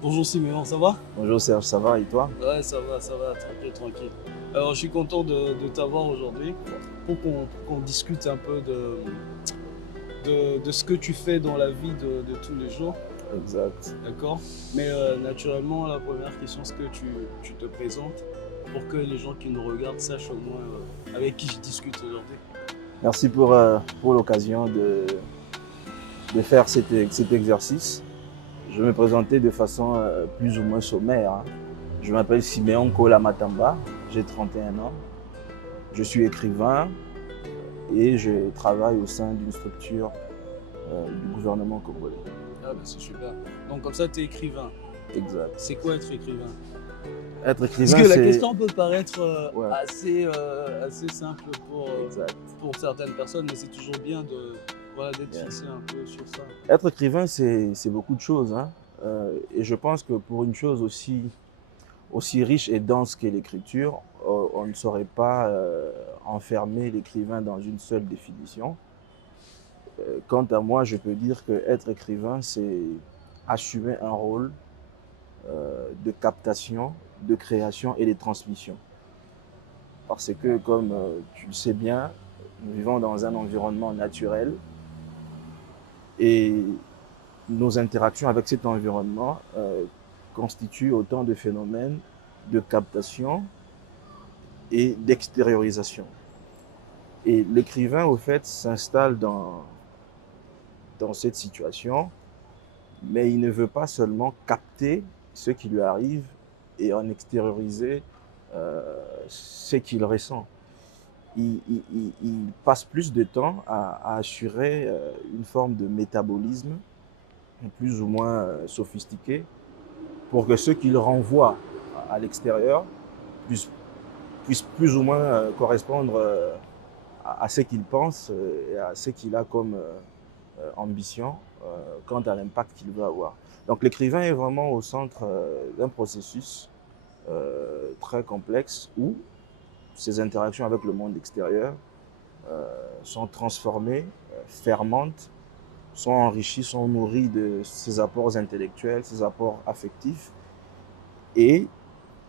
Bonjour Siméon, ça va? Bonjour Serge, ça va et toi? Ouais, ça va, tranquille, tranquille. Alors, je suis content de t'avoir aujourd'hui pour qu'on discute un peu de ce que tu fais dans la vie de tous les jours, Exact. d'accord? Mais naturellement, la première question, c'est que tu te présentes pour que les gens qui nous regardent sachent au moins avec qui je discute aujourd'hui. Merci pour l'occasion de faire cet exercice. Je vais me présenter de façon plus ou moins sommaire, hein. Je m'appelle Siméon Kola Matamba, j'ai 31 ans. Je suis écrivain et je travaille au sein d'une structure du gouvernement congolais. Ah, bah c'est super. Donc, comme ça, tu es écrivain. Exact. C'est quoi être écrivain? Être Parce écrivain, que la c'est... question peut paraître Ouais, assez simple exact. pour certaines personnes, mais c'est toujours bien voilà, d'être Yeah. fixé un peu sur ça. Être écrivain, c'est beaucoup de choses, hein. Et je pense que pour une chose aussi riche et dense qu'est l'écriture, on ne saurait pas enfermer l'écrivain dans une seule définition. Quant à moi, je peux dire que être écrivain, c'est assumer un rôle de captation, de création et de transmission. Parce que, comme tu le sais bien, nous vivons dans un environnement naturel et nos interactions avec cet environnement constituent autant de phénomènes de captation et d'extériorisation. Et l'écrivain, au fait, s'installe dans cette situation, mais il ne veut pas seulement capter ce qui lui arrive et en extérioriser ce qu'il ressent. Il passe plus de temps à assurer une forme de métabolisme plus ou moins sophistiqué pour que ce qu'il renvoie à l'extérieur puisse, puisse plus ou moins correspondre à ce qu'il pense et à ce qu'il a comme ambition quant à l'impact qu'il veut avoir. Donc l'écrivain est vraiment au centre d'un processus très complexe où ses interactions avec le monde extérieur sont transformées, fermentent, sont enrichies, sont nourries de ses apports intellectuels, ses apports affectifs. Et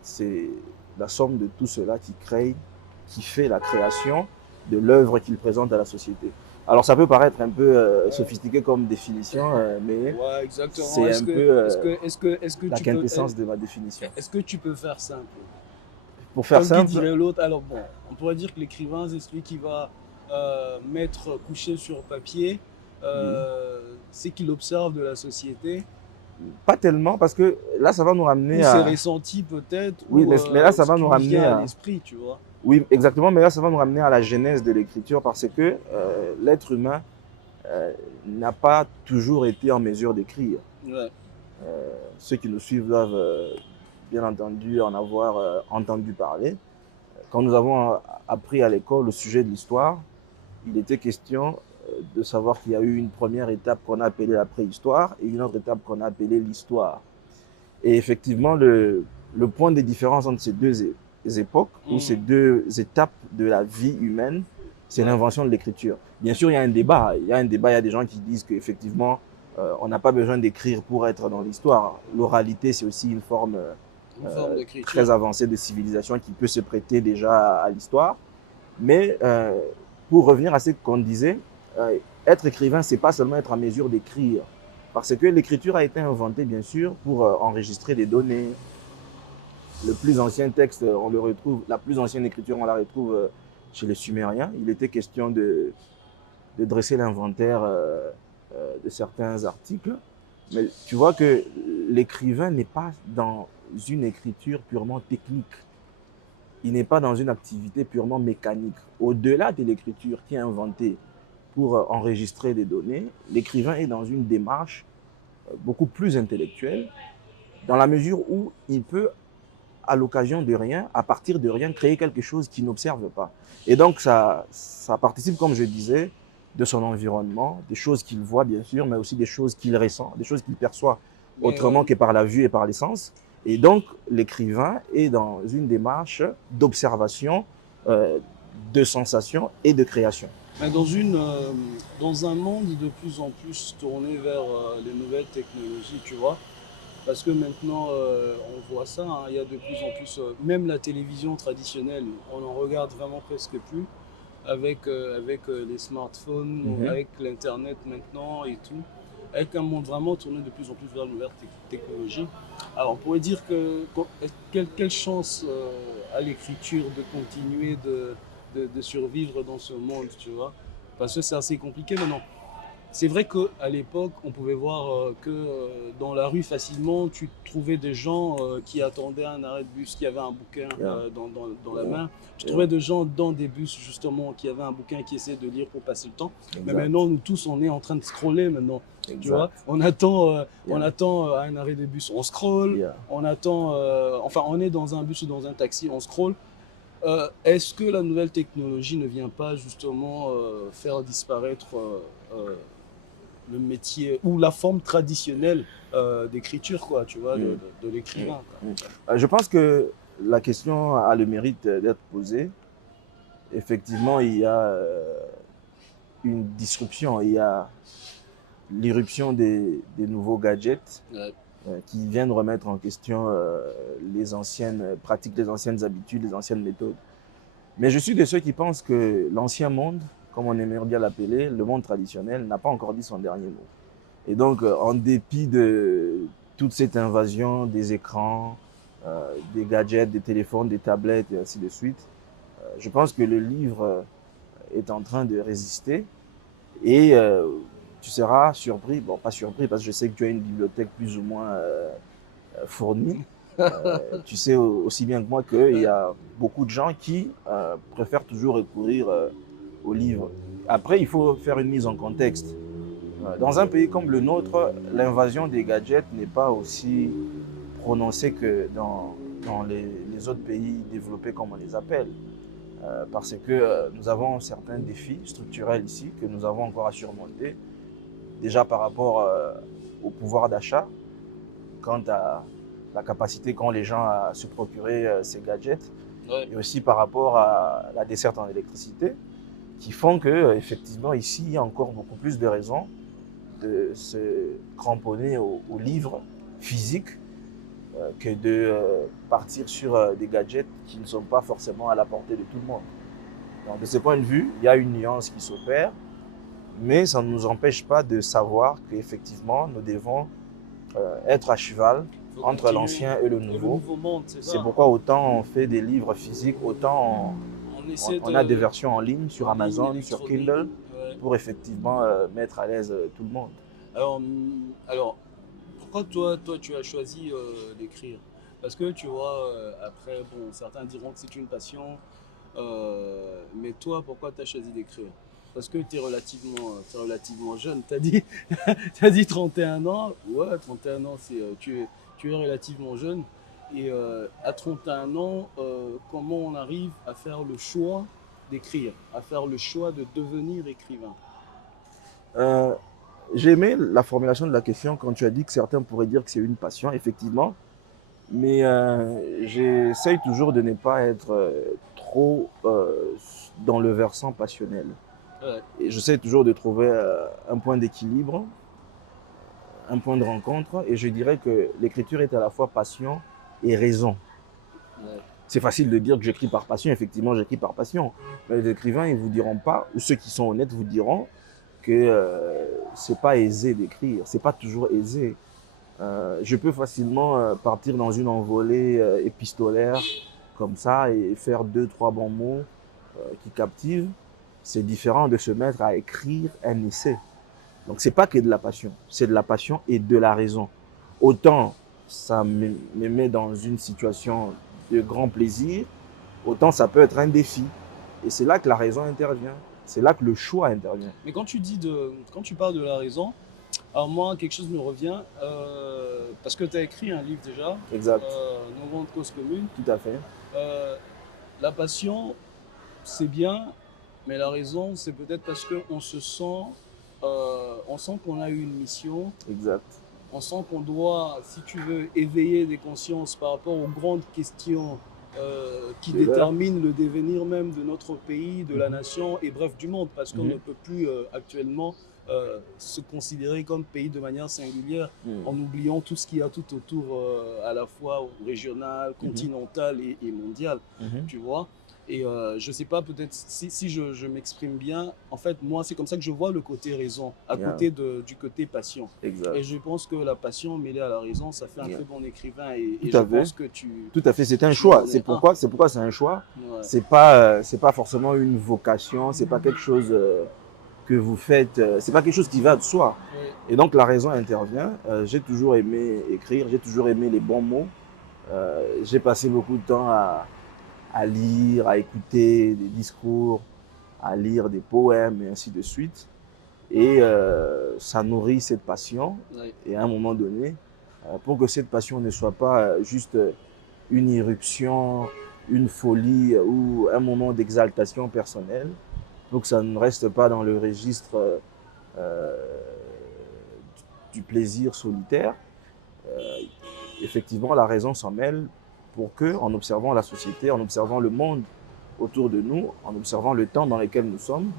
c'est la somme de tout cela qui fait la création de l'œuvre qu'il présente à la société. Alors ça peut paraître un peu sophistiqué comme définition, mais Ouais, exactement. c'est un peu Est-ce que la tu peux, quintessence de ma définition. est-ce que tu peux faire simple? Pour faire Comme qui simple, dirait l'autre, alors bon, on pourrait dire que l'écrivain, c'est celui qui va mettre couché sur papier oui, ce qu'il observe de la société, pas tellement, parce que là, ça va nous ramener ou ses à... ressentis peut-être, Oui, ou mais là, ça ce va qui nous lui ramener vient à à... l'esprit, tu vois. Oui, exactement, mais là, ça va nous ramener à la genèse de l'écriture, parce que l'être humain n'a pas toujours été en mesure d'écrire. Ouais. Ceux qui nous suivent doivent bien entendu en avoir entendu parler. Quand nous avons appris à l'école le sujet de l'histoire, il était question de savoir qu'il y a eu une première étape qu'on a appelée la préhistoire et une autre étape qu'on a appelée l'histoire. Et effectivement, le point de différence entre ces deux époques ou ces deux étapes de la vie humaine, c'est Ouais. l'invention de l'écriture. Bien sûr, il y a un débat. Il y a des gens qui disent qu'effectivement, on n'a pas besoin d'écrire pour être dans l'histoire. L'oralité, c'est aussi une forme Une forme d'écriture. très avancée de civilisation qui peut se prêter déjà à l'histoire. Mais pour revenir à ce qu'on disait, être écrivain, c'est pas seulement être en mesure d'écrire. Parce que l'écriture a été inventée, bien sûr, pour enregistrer des données. Le plus ancien texte, on le retrouve, la plus ancienne écriture, on la retrouve chez les Sumériens. Il était question de dresser l'inventaire de certains articles. Mais tu vois que l'écrivain n'est pas dans une écriture purement technique. Il n'est pas dans une activité purement mécanique. Au-delà de l'écriture qui est inventée pour enregistrer des données, l'écrivain est dans une démarche beaucoup plus intellectuelle, dans la mesure où il peut, à l'occasion de rien, à partir de rien, créer quelque chose qu'il n'observe pas. Et donc, ça participe, comme je disais, de son environnement, des choses qu'il voit, bien sûr, mais aussi des choses qu'il ressent, des choses qu'il perçoit Mais autrement que par la vue et par les sens. Et donc, l'écrivain est dans une démarche d'observation, de sensation et de création. mais dans un monde de plus en plus tourné vers les nouvelles technologies, tu vois, Parce que maintenant, on voit ça, hein, il y a de plus en plus, même la télévision traditionnelle, on en regarde vraiment presque plus avec les smartphones, Mhm. avec l'Internet maintenant et tout, avec un monde vraiment tourné de plus en plus vers une nouvelle technologie. Alors on pourrait dire quelle chance à l'écriture de continuer de survivre dans ce monde, tu vois, parce que c'est assez compliqué maintenant. C'est vrai qu'à l'époque, on pouvait voir que dans la rue facilement, tu trouvais des gens qui attendaient un arrêt de bus, qui avaient un bouquin Yeah, dans la yeah, main. Tu yeah. trouvais des gens dans des bus justement qui avaient un bouquin, qui essaient de lire pour passer le temps. Mais Exact, maintenant, nous tous, on est en train de scroller maintenant. Tu vois, exact. on Yeah, attend à un arrêt de bus, on scrolle. yeah. On attend, enfin, on est dans un bus ou dans un taxi, on scrolle. Est-ce que la nouvelle technologie ne vient pas justement faire disparaître le métier ou la forme traditionnelle d'écriture, quoi, tu vois, Mm, de mm, l'écrivain, quoi. mm. Je pense que la question a le mérite d'être posée. Effectivement, il y a une disruption, il y a l'irruption des nouveaux gadgets Ouais. qui viennent remettre en question les anciennes pratiques, les anciennes habitudes, les anciennes méthodes. Mais je suis de ceux qui pensent que l'ancien monde, comme on aimerait bien l'appeler, le monde traditionnel, n'a pas encore dit son dernier mot. Et donc, en dépit de toute cette invasion des écrans, des gadgets, des téléphones, des tablettes et ainsi de suite, je pense que le livre est en train de résister et tu seras surpris, bon pas surpris parce que je sais que tu as une bibliothèque plus ou moins fournie, tu sais aussi bien que moi qu'il y a beaucoup de gens qui préfèrent toujours recourir aux livres. Après, il faut faire une mise en contexte. Dans un pays comme le nôtre, l'invasion des gadgets n'est pas aussi prononcée que dans les autres pays développés, comme on les appelle. Parce que nous avons certains défis structurels ici que nous avons encore à surmonter. Déjà par rapport au pouvoir d'achat, quant à la capacité qu'ont les gens à se procurer ces gadgets, Ouais. et aussi par rapport à la desserte en électricité, qui font que effectivement ici il y a encore beaucoup plus de raisons de se cramponner au livre physique que de partir sur des gadgets qui ne sont pas forcément à la portée de tout le monde. Donc de ce point de vue, il y a une nuance qui s'opère, mais ça ne nous empêche pas de savoir qu'effectivement nous devons être à cheval Faut entre continuer. l'ancien et le Et le nouveau. nouveau monde, c'est C'est ça. pourquoi autant on fait des livres physiques, autant On essaie on a des de versions en ligne sur en ligne Amazon, sur électronique. Kindle, Ouais. pour effectivement mettre à l'aise tout le monde. Alors, pourquoi toi, tu as choisi d'écrire? Parce que tu vois, après, bon, certains diront que c'est une passion, mais toi, pourquoi tu as choisi d'écrire? Parce que t'es relativement jeune. T'as dit 31 ans. Ouais, 31 ans, tu es relativement jeune. Et à 31 ans, comment on arrive à faire le choix d'écrire, à faire le choix de devenir écrivain? Euh, J'ai aimé la formulation de la question quand tu as dit que certains pourraient dire que c'est une passion, effectivement, mais j'essaye toujours de ne pas être trop dans le versant passionnel. Ouais, Et j'essaie toujours de trouver un point d'équilibre, un point de rencontre, et je dirais que l'écriture est à la fois passion et raison. ouais. C'est facile de dire que j'écris par passion, effectivement j'écris par passion, mais les écrivains ils vous diront pas, ou ceux qui sont honnêtes vous diront que c'est pas aisé d'écrire, c'est pas toujours aisé. Je peux facilement partir dans une envolée épistolaire comme ça et faire deux, trois bons mots qui captivent. C'est différent de se mettre à écrire un essai. Donc c'est pas que de la passion, c'est de la passion et de la raison. Autant ça me met dans une situation de grand plaisir, autant ça peut être un défi. Et c'est là que la raison intervient. C'est là que le choix intervient. Mais quand tu parles de la raison, alors moi, quelque chose me revient, parce que tu as écrit un livre déjà, Exact. Nos grandes causes communes. Tout à fait. Euh, la passion, c'est bien, mais la raison, c'est peut-être parce qu'on on sent qu'on a eu une mission, Exact. on sent qu'on doit, si tu veux, éveiller des consciences par rapport aux grandes questions, qui De l'heure. déterminent le devenir même de notre pays, de la Mhm. nation et bref du monde, parce qu'on ne Mhm. peut plus actuellement se considérer comme pays de manière singulière Mhm. en oubliant tout ce qu'il y a tout autour, à la fois régional, Mhm. continental et mondial, Mhm. tu vois. Et je sais pas, peut-être si je m'exprime bien, en fait, moi, c'est comme ça que je vois le côté raison, à Yeah, côté du côté passion. Et exact. je pense que la passion mêlée à la raison, ça fait un Yeah. très bon écrivain. Et Tout je à fait. pense que tu, Tout à fait, c'est un tu choix. en es un. C'est pourquoi c'est un choix. Ouais. C'est pas forcément une vocation. C'est pas quelque chose que vous faites. C'est pas quelque chose qui va de soi. Ouais. Et donc la raison intervient. J'ai toujours aimé écrire. J'ai toujours aimé les bons mots. J'ai passé beaucoup de temps à lire, à écouter des discours, à lire des poèmes et ainsi de suite. Et ça nourrit cette passion. Ouais. Et à un moment donné, pour que cette passion ne soit pas juste une irruption, une folie ou un moment d'exaltation personnelle, pour que ça ne reste pas dans le registre euh, du plaisir solitaire, euh, effectivement, la raison s'en mêle pour que, en observant la société, en observant le monde autour de nous, en observant le temps dans lequel nous sommes,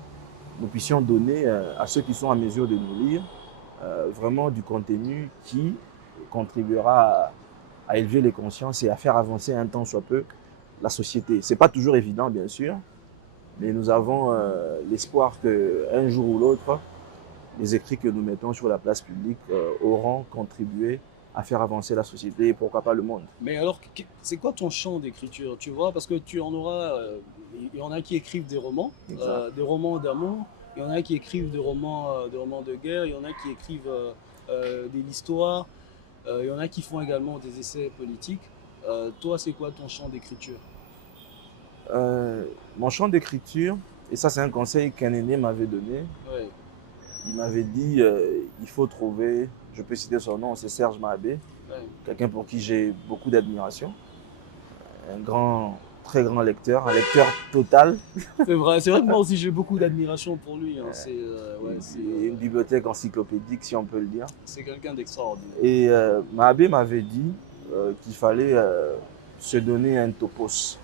nous puissions donner à ceux qui sont en mesure de nous lire vraiment du contenu qui contribuera à élever les consciences et à faire avancer un tant soit peu la société. C'est pas toujours évident, bien sûr, mais nous avons l'espoir qu'un jour ou l'autre, les écrits que nous mettons sur la place publique auront contribué à faire avancer la société et pourquoi pas le monde. Mais alors, c'est quoi ton champ d'écriture, tu vois? Parce que tu en auras, il y en a qui écrivent Exact. des romans d'amour, il y en a qui écrivent des romans de guerre, il y en a qui écrivent de l'histoire, il y en a qui font également des essais politiques. Toi, c'est quoi ton champ d'écriture? Mon champ d'écriture, et ça c'est un conseil qu'un aîné m'avait donné, Ouais, il m'avait dit il faut trouver, je peux citer son nom, c'est Serge Mahabé, ouais. quelqu'un pour qui j'ai beaucoup d'admiration, un grand, très grand lecteur, un lecteur total, C'est vrai que moi aussi j'ai beaucoup d'admiration pour lui, hein. Ouais, une bibliothèque encyclopédique si on peut le dire. c'est quelqu'un d'extraordinaire. Et Mahabé m'avait dit qu'il fallait se donner un topos.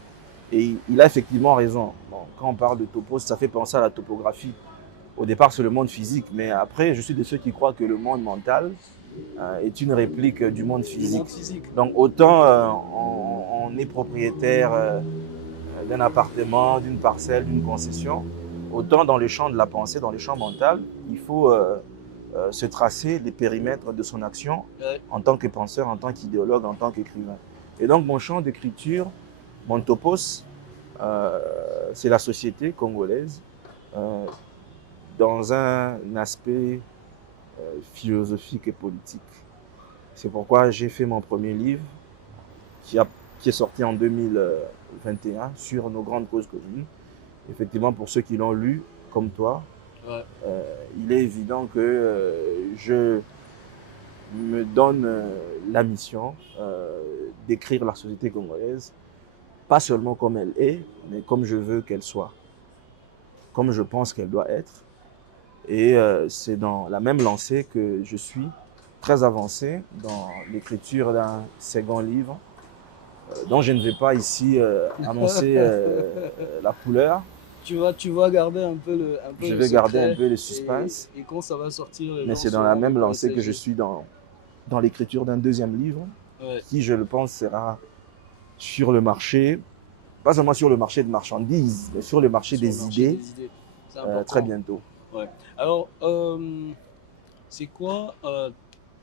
Et il a effectivement raison. Bon, quand on parle de topos, ça fait penser à la topographie. Au départ, c'est le monde physique, mais après, je suis de ceux qui croient que le monde mental est une réplique du monde Du physique. monde physique. Donc, autant on est propriétaire d'un appartement, d'une parcelle, d'une concession, autant dans le champ de la pensée, dans le champ mental, il faut se tracer les périmètres de son action Ouais. en tant que penseur, en tant qu'idéologue, en tant qu'écrivain. Et donc, mon champ d'écriture, mon topos, c'est la société congolaise euh, dans un aspect philosophique et politique. C'est pourquoi j'ai fait mon premier livre qui, a, qui est sorti en 2021 sur nos grandes causes communes. Effectivement, pour ceux qui l'ont lu, comme toi, Ouais. il est évident que je me donne la mission d'écrire la société congolaise, pas seulement comme elle est, mais comme je veux qu'elle soit, comme je pense qu'elle doit être. Et c'est dans la même lancée que je suis très avancé dans l'écriture d'un second livre, dont je ne vais pas ici annoncer la couleur. Tu vas garder un peu Je le vais garder un secret peu le suspense, et quand ça va sortir, les mais gens c'est dans la sauront de même quoi il lancée que je s'agit. suis dans l'écriture d'un deuxième livre, Ouais, qui, je le pense, sera sur le marché, pas seulement sur le marché de marchandises, mais sur le marché sur le des marché idées des idées. C'est très important. bientôt. Ouais. Alors, c'est quoi,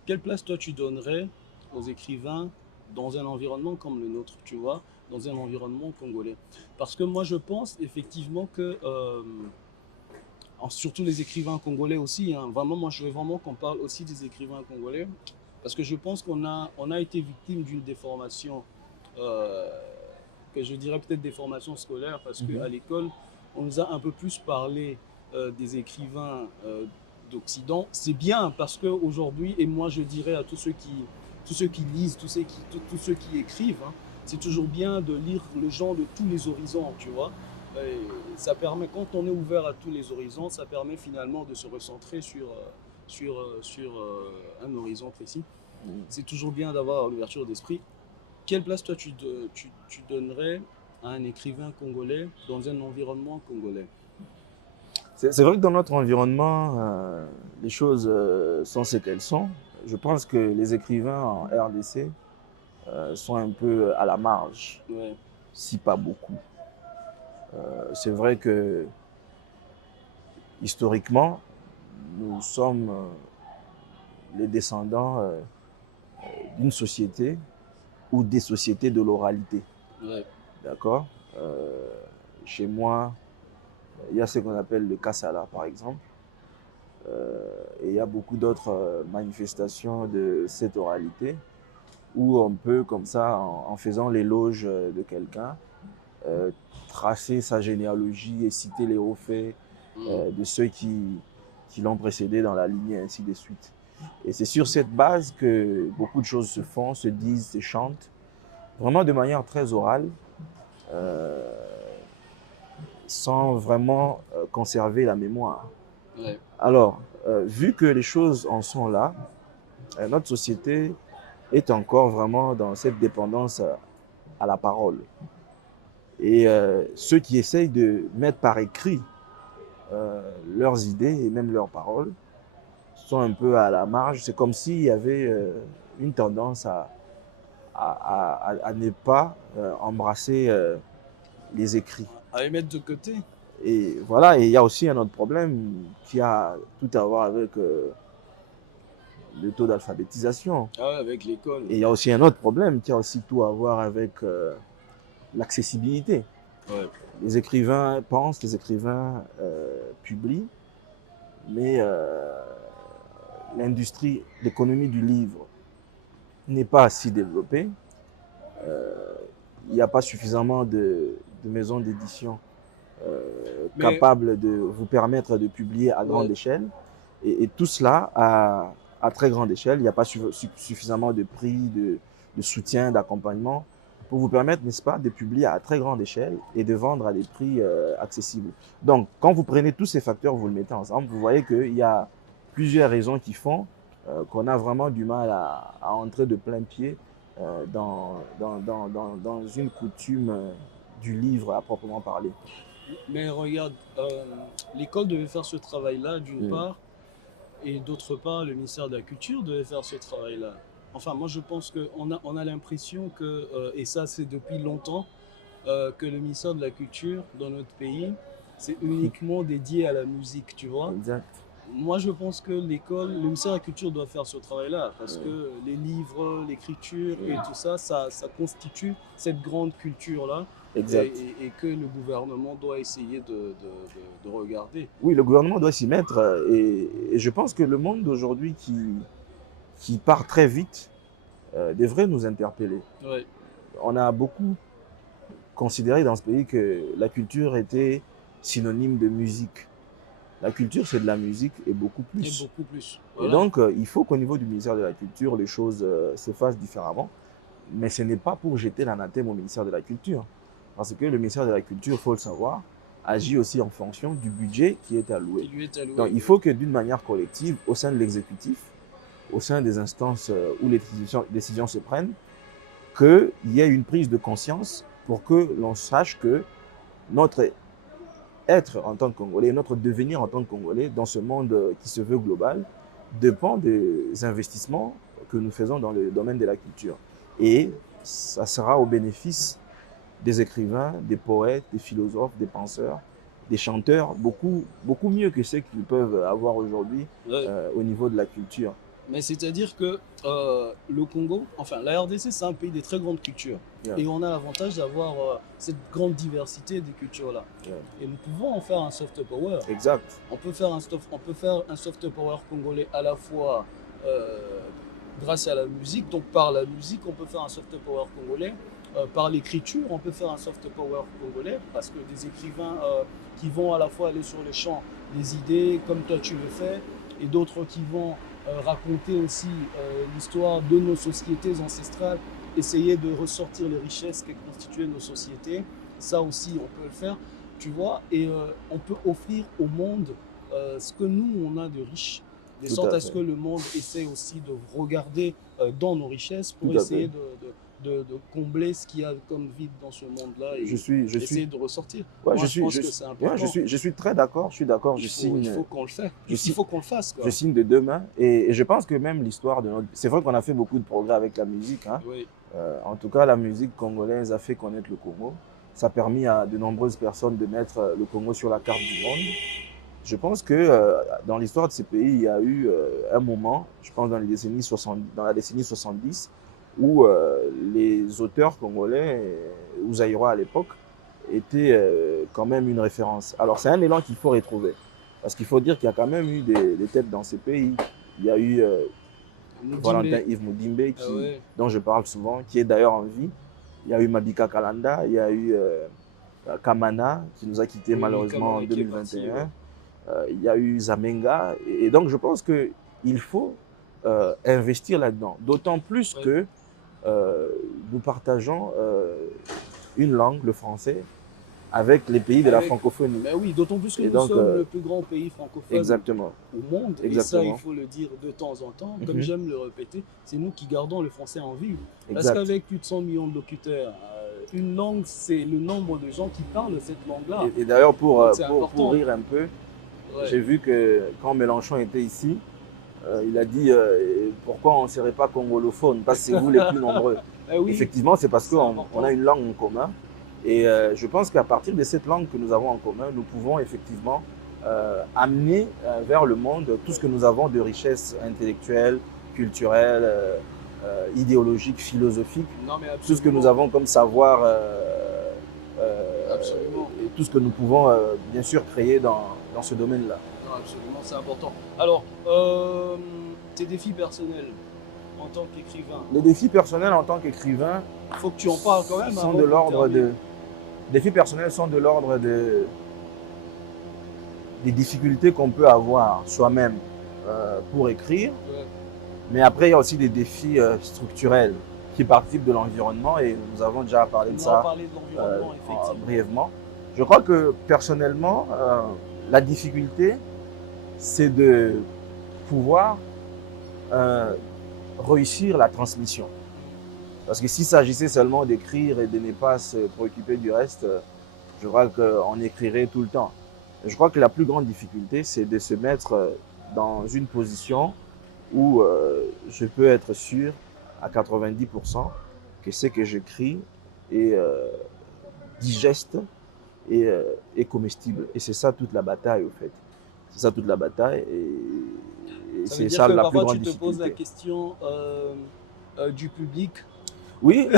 quelle place toi tu donnerais aux écrivains dans un environnement comme le nôtre, tu vois, dans un environnement congolais? Parce que moi je pense effectivement que, surtout les écrivains congolais aussi, hein, vraiment, moi je veux vraiment qu'on parle aussi des écrivains congolais, parce que je pense on a été victime d'une déformation, euh, que je dirais peut-être déformation scolaire, parce Mm -hmm. qu'à l'école, on nous a un peu plus parlé des écrivains d'Occident. C'est bien parce qu'aujourd'hui, et moi je dirais à tous ceux qui lisent, tous ceux qui écrivent, hein, c'est toujours bien de lire les gens de tous les horizons, tu vois. Et ça permet, quand on est ouvert à tous les horizons, ça permet finalement de se recentrer sur un horizon précis. C'est toujours bien d'avoir l'ouverture d'esprit. quelle place toi tu donnerais à un écrivain congolais dans un environnement congolais? C'est vrai que dans notre environnement, les choses sont ce qu'elles sont. Je pense que les écrivains en RDC sont un peu à la marge, Ouais, si pas beaucoup. C'est vrai que historiquement, nous sommes les descendants d'une société ou des sociétés de l'oralité. ouais, D'accord. Chez moi, il y a ce qu'on appelle le Kassala, par exemple. Et il y a beaucoup d'autres manifestations de cette oralité où on peut, comme ça, en faisant l'éloge de quelqu'un, euh, tracer sa généalogie et citer les hauts faits mm, de ceux qui l'ont précédé dans la lignée, ainsi de suite. Et c'est sur cette base que beaucoup de choses se font, se disent, se chantent, vraiment de manière très orale, euh, sans vraiment conserver la mémoire. ouais, Alors, vu que les choses en sont là, notre société est encore vraiment dans cette dépendance à la parole. Et ceux qui essayent de mettre par écrit leurs idées et même leurs paroles sont un peu à la marge. C'est comme s'il y avait une tendance à ne pas embrasser les écrits. à les mettre de côté. Et voilà, et il y a aussi un autre problème qui a tout à voir avec le taux d'alphabétisation. Ah ouais, avec l'école. Et il y a aussi un autre problème qui a aussi tout à voir avec l'accessibilité. Ouais. Les écrivains pensent, les écrivains publient, mais l'industrie, l'économie du livre n'est pas assez développée. Il n'y a pas suffisamment de maisons d'édition Mais capables de vous permettre de publier à grande ouais, échelle. Et tout cela à très grande échelle. Il n'y a pas suffisamment de prix, de soutien, d'accompagnement pour vous permettre, n'est-ce pas, de publier à très grande échelle et de vendre à des prix accessibles. Donc, quand vous prenez tous ces facteurs, vous le mettez ensemble, vous voyez qu'il y a plusieurs raisons qui font qu'on a vraiment du mal à entrer de plein pied dans une coutume du livre à proprement parler. mais regarde, l'école devait faire ce travail-là d'une Mm. part, et d'autre part, le ministère de la Culture devait faire ce travail-là. Enfin, moi je pense on a l'impression que, et ça c'est depuis longtemps, que le ministère de la Culture dans notre pays, c'est uniquement dédié à la musique, tu vois. Exact. Moi, je pense que l'école, le ministère de la Culture doit faire ce travail-là parce que les livres, l'écriture et tout ça, ça constitue cette grande culture-là Exact. et que le gouvernement doit essayer de regarder. Oui, le gouvernement doit s'y mettre et je pense que le monde d'aujourd'hui qui part très vite devrait nous interpeller. Ouais. On a beaucoup considéré dans ce pays que la culture était synonyme de musique. La culture, c'est de la musique et beaucoup Et plus. beaucoup plus. Et Voilà. donc, il faut qu'au niveau du ministère de la Culture, les choses se fassent différemment. Mais ce n'est pas pour jeter l'anathème au ministère de la Culture. Parce que le ministère de la Culture, il faut le savoir, agit aussi en fonction du budget qui est alloué. Qui lui est alloué. Donc, il faut que d'une manière collective, au sein de l'exécutif, au sein des instances où les décisions se prennent, qu'il y ait une prise de conscience pour que l'on sache que notre être en tant que Congolais, notre devenir en tant que Congolais dans ce monde qui se veut global dépend des investissements que nous faisons dans le domaine de la culture. Et ça sera au bénéfice des écrivains, des poètes, des philosophes, des penseurs, des chanteurs, beaucoup mieux que ceux qu'ils peuvent avoir aujourd'hui Ouais. au niveau de la culture. Mais c'est-à-dire que le Congo, enfin la RDC, c'est un pays de très grande culture. Yeah. Et on a l'avantage d'avoir cette grande diversité des cultures-là. Yeah. Et nous pouvons en faire un soft power. Exact. On peut faire un soft power congolais à la fois grâce à la musique. Donc par la musique, on peut faire un soft power congolais. Par l'écriture, on peut faire un soft power congolais. Parce que des écrivains qui vont à la fois aller sur le champ des idées, comme toi tu le fais, et d'autres qui vont raconter aussi l'histoire de nos sociétés ancestrales, essayer de ressortir les richesses qui constituaient nos sociétés. Ça aussi, on peut le faire, tu vois, et on peut offrir au monde ce que nous, on a de riche, de Tout sorte à à ce fait. que le monde essaie aussi de regarder dans nos richesses pour Tout à essayer fait. de combler ce qu'il y a comme vide dans ce monde-là et essayer de ressortir. Ouais, Moi, je pense que c'est important. je suis très d'accord, je suis d'accord, Il faut qu'on le fasse. Il faut qu'on le fasse, quoi. Je signe de deux mains et je pense que même l'histoire de notre... C'est vrai qu'on a fait beaucoup de progrès avec la musique, hein. Oui. En tout cas, la musique congolaise a fait connaître le Congo. Ça a permis à de nombreuses personnes de mettre le Congo sur la carte du monde. Je pense que dans l'histoire de ces pays, il y a eu un moment, je pense dans la décennie 70, où les auteurs congolais, ou zaïrois à l'époque, étaient quand même une référence. Alors c'est un élan qu'il faut retrouver, parce qu'il faut dire qu'il y a quand même eu des têtes dans ces pays. Il y a eu Valentin Yves Moudimbe, dont je parle souvent, qui est d'ailleurs en vie. Il y a eu Mabika Kalanda, il y a eu Kamana, qui nous a quittés malheureusement en 2021. Il y a eu Zamenga. Et donc, je pense qu'il faut investir là-dedans. D'autant plus que nous partageons une langue, le français, avec les pays de la francophonie. Ben oui, d'autant plus que nous sommes le plus grand pays francophone au monde. Et ça, il faut le dire de temps en temps. Comme j'aime le répéter, c'est nous qui gardons le français en vie. Parce qu'avec plus de 100 millions de locuteurs, une langue, c'est le nombre de gens qui parlent cette langue-là. Et d'ailleurs, pour rire un peu, j'ai vu que quand Mélenchon était ici, il a dit pourquoi on ne serait pas congolophone, parce que c'est vous les plus nombreux. Oui, effectivement, c'est parce qu'on a une langue en commun. Et je pense qu'à partir de cette langue que nous avons en commun, nous pouvons effectivement amener vers le monde tout ce que nous avons de richesse intellectuelle, culturelle, idéologique, philosophique, tout ce que nous avons comme savoir et tout ce que nous pouvons bien sûr créer dans ce domaine-là. Absolument, c'est important. Alors, tes défis personnels en tant qu'écrivain? Les défis personnels en tant qu'écrivain, il faut que tu en parles quand même. Sont de l'ordre de... Les défis personnels sont de l'ordre des difficultés qu'on peut avoir soi-même pour écrire. Ouais. Mais après, il y a aussi des défis structurels qui participent de l'environnement et nous avons déjà parlé de ça brièvement. Je crois que personnellement, la difficulté, c'est de pouvoir réussir la transmission. Parce que s'il s'agissait seulement d'écrire et de ne pas se préoccuper du reste, je crois qu'on écrirait tout le temps. Je crois que la plus grande difficulté, c'est de se mettre dans une position où je peux être sûr à 90% que ce que j'écris est digeste et comestible. Et c'est ça toute la bataille, au fait. C'est ça toute la bataille et c'est ça la plus grande difficulté. Tu te poses la question du public. Oui,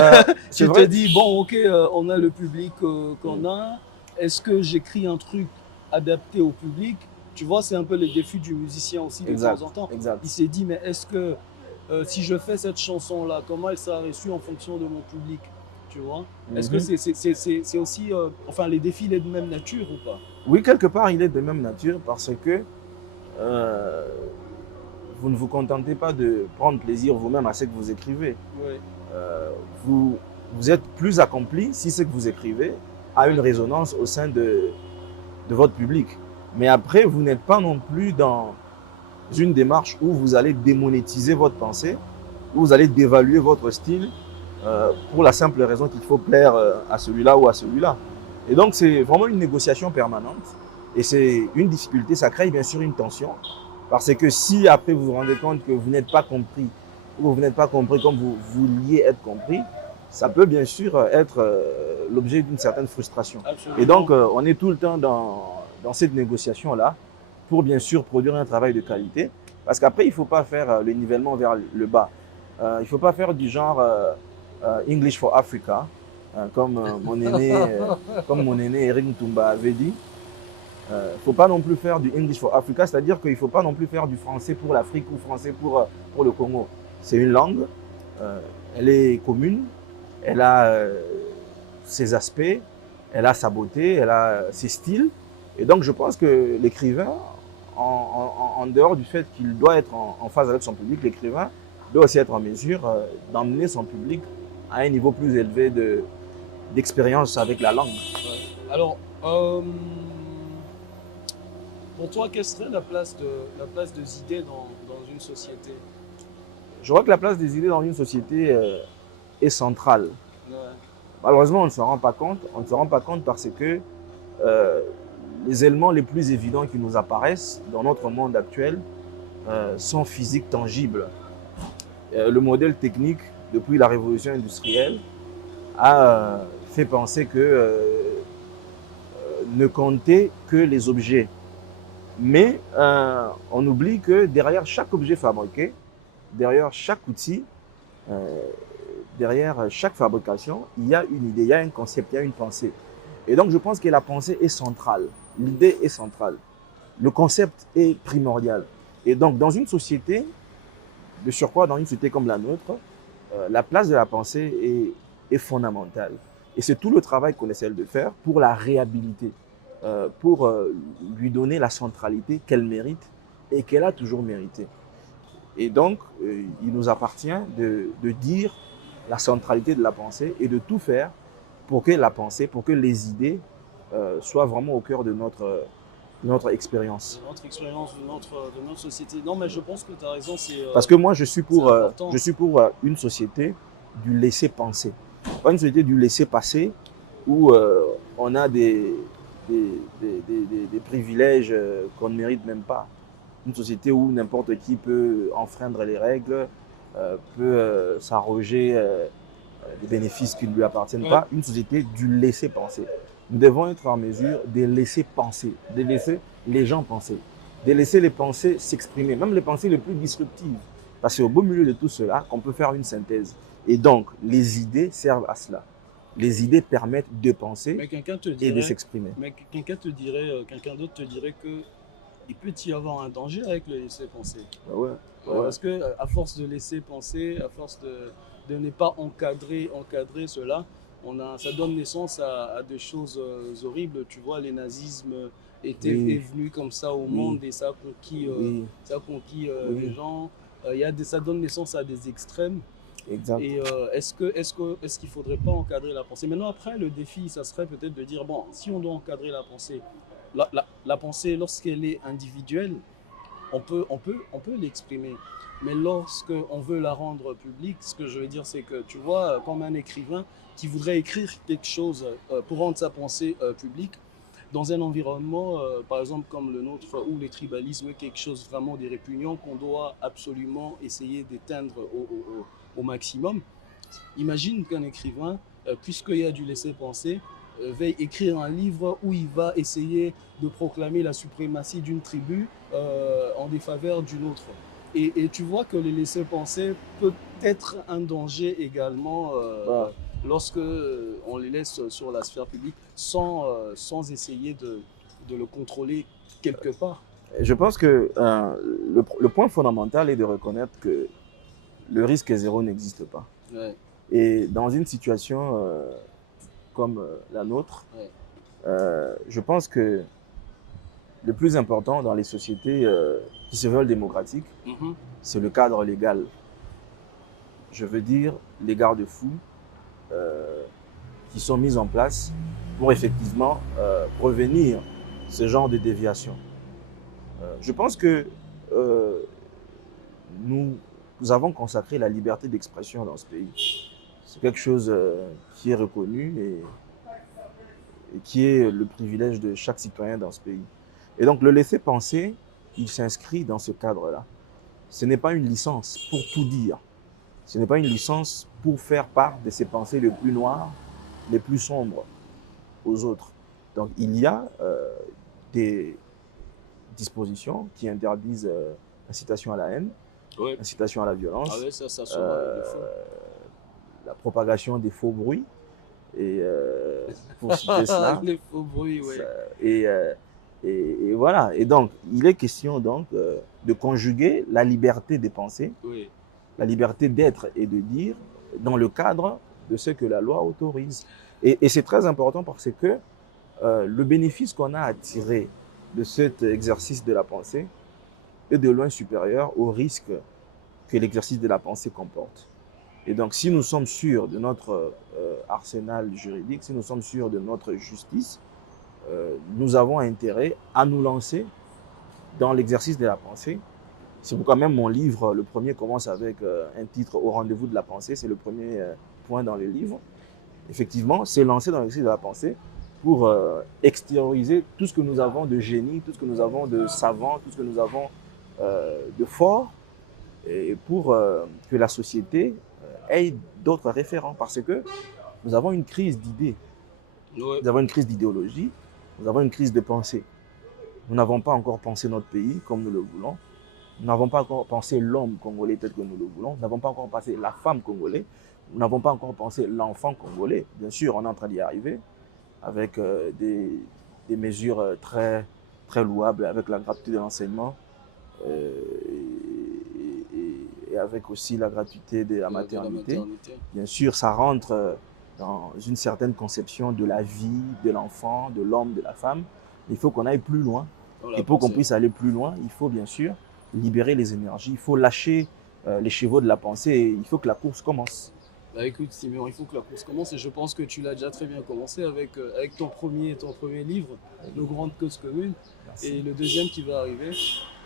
tu te dis, bon, ok, on a le public qu'on a. Est-ce que j'écris un truc adapté au public? Tu vois, c'est un peu le défi du musicien aussi de temps en temps. Exact. Il s'est dit, mais est-ce que si je fais cette chanson-là, comment elle sera reçue en fonction de mon public? Tu vois? Est-ce que c'est aussi, enfin, les défis, il est de même nature ou pas? Oui, quelque part, il est de même nature parce que vous ne vous contentez pas de prendre plaisir vous-même à ce que vous écrivez. Oui. Vous êtes plus accompli si ce que vous écrivez a une résonance au sein de votre public. Mais après, vous n'êtes pas non plus dans une démarche où vous allez démonétiser votre pensée, où vous allez dévaluer votre style pour la simple raison qu'il faut plaire à celui-là ou à celui-là. Et donc, c'est vraiment une négociation permanente. Et c'est une difficulté, ça crée bien sûr une tension. Parce que si après vous vous rendez compte que vous n'êtes pas compris, ou vous n'êtes pas compris comme vous vouliez être compris, ça peut bien sûr être l'objet d'une certaine frustration. Absolument. Et donc, on est tout le temps dans cette négociation-là pour bien sûr produire un travail de qualité. Parce qu'après, il ne faut pas faire le nivellement vers le bas. Il ne faut pas faire du genre English for Africa, comme mon aîné Eric Ntumba avait dit. Il ne faut pas non plus faire du English for Africa, c'est-à-dire qu'il ne faut pas non plus faire du français pour l'Afrique ou français pour le Congo. C'est une langue, elle est commune, elle a ses aspects, elle a sa beauté, elle a ses styles. Et donc je pense que l'écrivain, en dehors du fait qu'il doit être en phase avec son public, l'écrivain doit aussi être en mesure d'emmener son public à un niveau plus élevé d'expérience avec la langue. Ouais. Alors, pour toi, quelle serait la place des idées dans une société? Je crois que la place des idées dans une société est centrale. Ouais. Malheureusement, on ne s'en rend pas compte. On ne se rend pas compte parce que les éléments les plus évidents qui nous apparaissent dans notre monde actuel sont physiques, tangibles. Le modèle technique, depuis la révolution industrielle, a fait penser que ne compter que les objets. Mais on oublie que derrière chaque objet fabriqué, derrière chaque outil, derrière chaque fabrication, il y a une idée, il y a un concept, il y a une pensée. Et donc je pense que la pensée est centrale, l'idée est centrale, le concept est primordial. Et donc dans une société, de surcroît dans une société comme la nôtre, la place de la pensée est fondamentale. Et c'est tout le travail qu'on essaie de faire pour la réhabiliter, pour lui donner la centralité qu'elle mérite et qu'elle a toujours mérité. Et donc, il nous appartient de dire la centralité de la pensée et de tout faire pour que la pensée, pour que les idées soient vraiment au cœur de notre expérience. De notre expérience, de notre société. Non, mais je pense que tu as raison. Parce que moi, je suis pour une société du laisser-penser. Pas une société du laisser-passer où on a des privilèges qu'on ne mérite même pas. Une société où n'importe qui peut enfreindre les règles, peut s'arroger des bénéfices qui ne lui appartiennent pas. Une société du laisser penser. Nous devons être en mesure de laisser penser, de laisser les gens penser, de laisser les pensées s'exprimer, même les pensées les plus disruptives. Parce que c'est au beau milieu de tout cela qu'on peut faire une synthèse. Et donc, les idées servent à cela. Les idées permettent de penser et de s'exprimer. Mais quelqu'un d'autre te dirait que il peut y avoir un danger avec le laisser penser. Ouais. Parce que à force de laisser penser, à force de ne pas encadrer cela, ça donne naissance à des choses horribles. Tu vois, les nazismes est venu comme ça au monde et ça a conquis les gens. Ça donne naissance à des extrêmes. Exact. Et est-ce qu'il ne faudrait pas encadrer la pensée? Maintenant, après, le défi, ça serait peut-être de dire, bon, si on doit encadrer la pensée, la pensée, lorsqu'elle est individuelle, on peut l'exprimer. Mais lorsqu'on veut la rendre publique, ce que je veux dire, c'est que, tu vois, comme un écrivain qui voudrait écrire quelque chose pour rendre sa pensée publique, dans un environnement, par exemple, comme le nôtre, où les tribalismes est quelque chose vraiment de répugnant qu'on doit absolument essayer d'éteindre au maximum. Imagine qu'un écrivain, puisqu'il y a du laisser-penser, veuille écrire un livre où il va essayer de proclamer la suprématie d'une tribu en défaveur d'une autre. Et tu vois que le laisser-penser peut être un danger également lorsque on les laisse sur la sphère publique sans essayer de le contrôler quelque part. Je pense que le point fondamental est de reconnaître que le risque zéro n'existe pas. Ouais. Et dans une situation comme la nôtre, je pense que le plus important dans les sociétés qui se veulent démocratiques, c'est le cadre légal. Je veux dire les garde-fous qui sont mis en place pour effectivement prévenir ce genre de déviation. Je pense que nous avons consacré la liberté d'expression dans ce pays. C'est quelque chose qui est reconnu et qui est le privilège de chaque citoyen dans ce pays. Et donc le laisser penser, il s'inscrit dans ce cadre-là. Ce n'est pas une licence pour tout dire. Ce n'est pas une licence pour faire part de ses pensées les plus noires, les plus sombres aux autres. Donc il y a des dispositions qui interdisent l'incitation à la haine, l'incitation à la violence, la propagation des faux bruits, et pour citer cela. Les faux bruits, oui. Et voilà. Et donc, il est question donc de conjuguer la liberté des pensées, la liberté d'être et de dire dans le cadre de ce que la loi autorise. Et c'est très important parce que le bénéfice qu'on a à tirer de cet exercice de la pensée est de loin supérieur au risque que l'exercice de la pensée comporte. Et donc, si nous sommes sûrs de notre arsenal juridique, si nous sommes sûrs de notre justice, nous avons intérêt à nous lancer dans l'exercice de la pensée. C'est pourquoi même mon livre, le premier, commence avec un titre « Au rendez-vous de la pensée ». C'est le premier point dans les livres, effectivement, c'est lancer dans l'exercice de la pensée pour extérioriser tout ce que nous avons de génie, tout ce que nous avons de savant, tout ce que nous avons de fort, et pour que la société ait d'autres référents, parce que nous avons une crise d'idées, Ouais. nous avons une crise d'idéologie, nous avons une crise de pensée. Nous n'avons pas encore pensé notre pays comme nous le voulons. Nous n'avons pas encore pensé l'homme congolais tel que nous le voulons. Nous n'avons pas encore pensé la femme congolaise. Nous n'avons pas encore pensé l'enfant congolais. Bien sûr, on est en train d'y arriver avec des mesures très, très louables, avec la gratuité de l'enseignement et avec aussi la gratuité de la maternité. Bien sûr, ça rentre dans une certaine conception de la vie, de l'enfant, de l'homme, de la femme. Il faut qu'on aille plus loin. Et pour qu'on puisse aller plus loin, il faut bien sûr libérer les énergies. Il faut lâcher les chevaux de la pensée et il faut que la course commence. Bah écoute Simon, il faut que la course commence et je pense que tu l'as déjà très bien commencé avec ton premier livre, Nos grandes causes communes. Merci. Et le deuxième qui va arriver.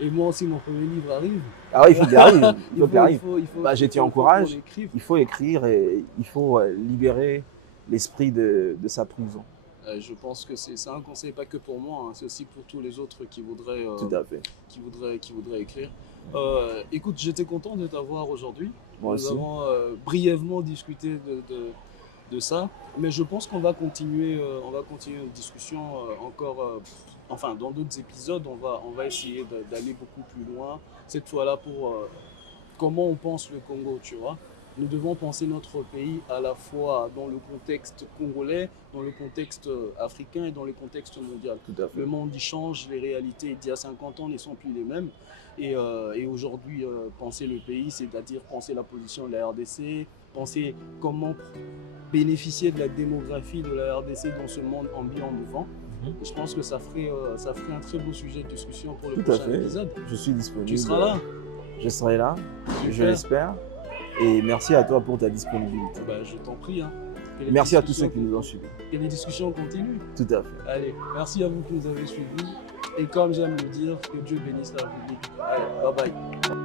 Et moi aussi, mon premier livre arrive. Ah oui, il faut qu'il arrive. Je t'y faut encourage. Il faut écrire et il faut libérer l'esprit de sa prison. Je pense que c'est un conseil pas que pour moi, hein, c'est aussi pour tous les autres qui voudraient, Tout à fait. qui voudraient écrire. Écoute, j'étais content de t'avoir aujourd'hui. Moi Nous aussi. avons brièvement discuté de ça, mais je pense qu'on va continuer notre discussion encore. Enfin, dans d'autres épisodes, on va essayer d'aller beaucoup plus loin. Cette fois-là pour comment on pense le Congo, tu vois. Nous devons penser notre pays à la fois dans le contexte congolais, dans le contexte africain et dans le contexte mondial. Tout à fait. Le monde y change, les réalités d'il y a 50 ans ne sont plus les mêmes. Et aujourd'hui, penser le pays, c'est-à-dire penser la position de la RDC, penser comment bénéficier de la démographie de la RDC dans ce monde ambiant mouvant. Et je pense que ça ferait un très beau sujet de discussion pour le Tout prochain à fait. épisode. Je suis disponible. Tu seras là? Je serai là, Super. je l'espère. Et merci à toi pour ta disponibilité. Bah, je t'en prie. Hein. Merci à tous ceux qui nous ont suivis. Que les discussions continuent. Tout à fait. Allez, merci à vous qui nous avez suivis. Et comme j'aime le dire, que Dieu bénisse la République. Allez, bye bye.